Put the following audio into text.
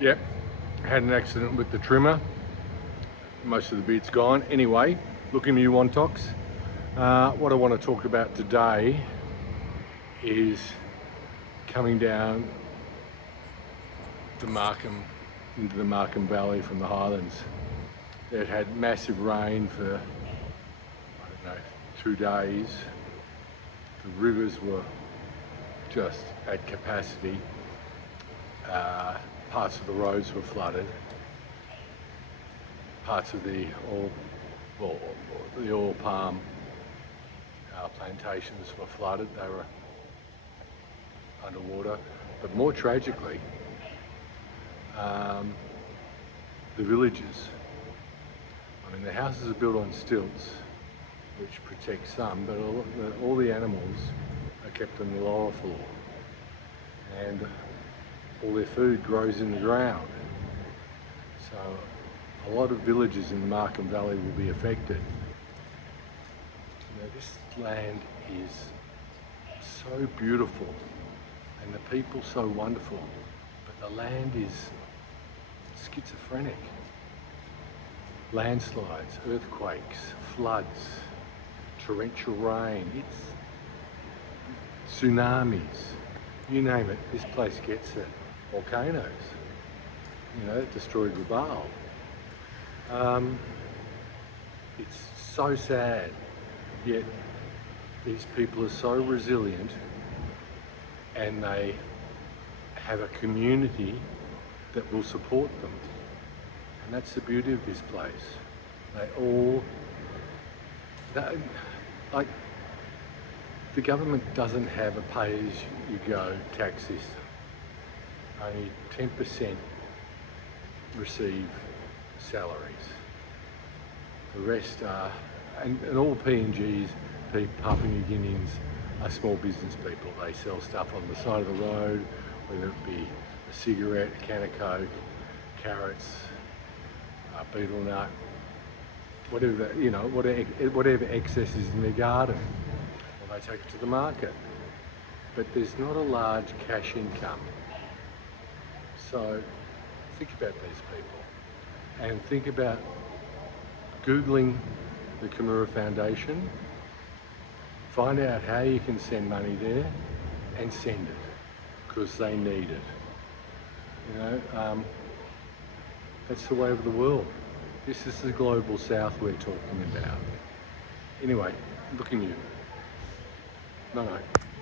Yep, had an accident with the trimmer. Most of the beard's gone. Anyway, looking at you Wantoks. What I want to talk about today is coming down the Markham, into the Markham Valley from the Highlands. It had massive rain for, I don't know, 2 days. The rivers were just at capacity. Parts of the roads were flooded. Parts of the oil palm plantations were flooded. They were underwater. But more tragically, the villages. I mean, the houses are built on stilts, which protects some, but all the animals are kept on the lower floor. And all their food grows in the ground. So a lot of villages in the Markham Valley will be affected. You know, this land is so beautiful and the people so wonderful, but the land is schizophrenic. Landslides, earthquakes, floods, torrential rain, it's tsunamis, you name it, this place gets it. Volcanoes, you know, it destroyed Rabaul. It's so sad, yet these people are so resilient and they have a community that will support them. And that's the beauty of this place. Like, the government doesn't have a pay-as-you-go tax system. Only 10% receive salaries. The rest are, and all PNGs, Papua New Guineans, are small business people. They sell stuff on the side of the road, whether it be a cigarette, a can of Coke, carrots, betel nut, whatever, you know, whatever excess is in their garden, or they take it to the market. But there's not a large cash income. So think about these people and think about Googling the Kimura Foundation, find out how you can send money there and send it, because they need it. You know, that's the way of the world. This is the global south we're talking about. Anyway, look at you. No.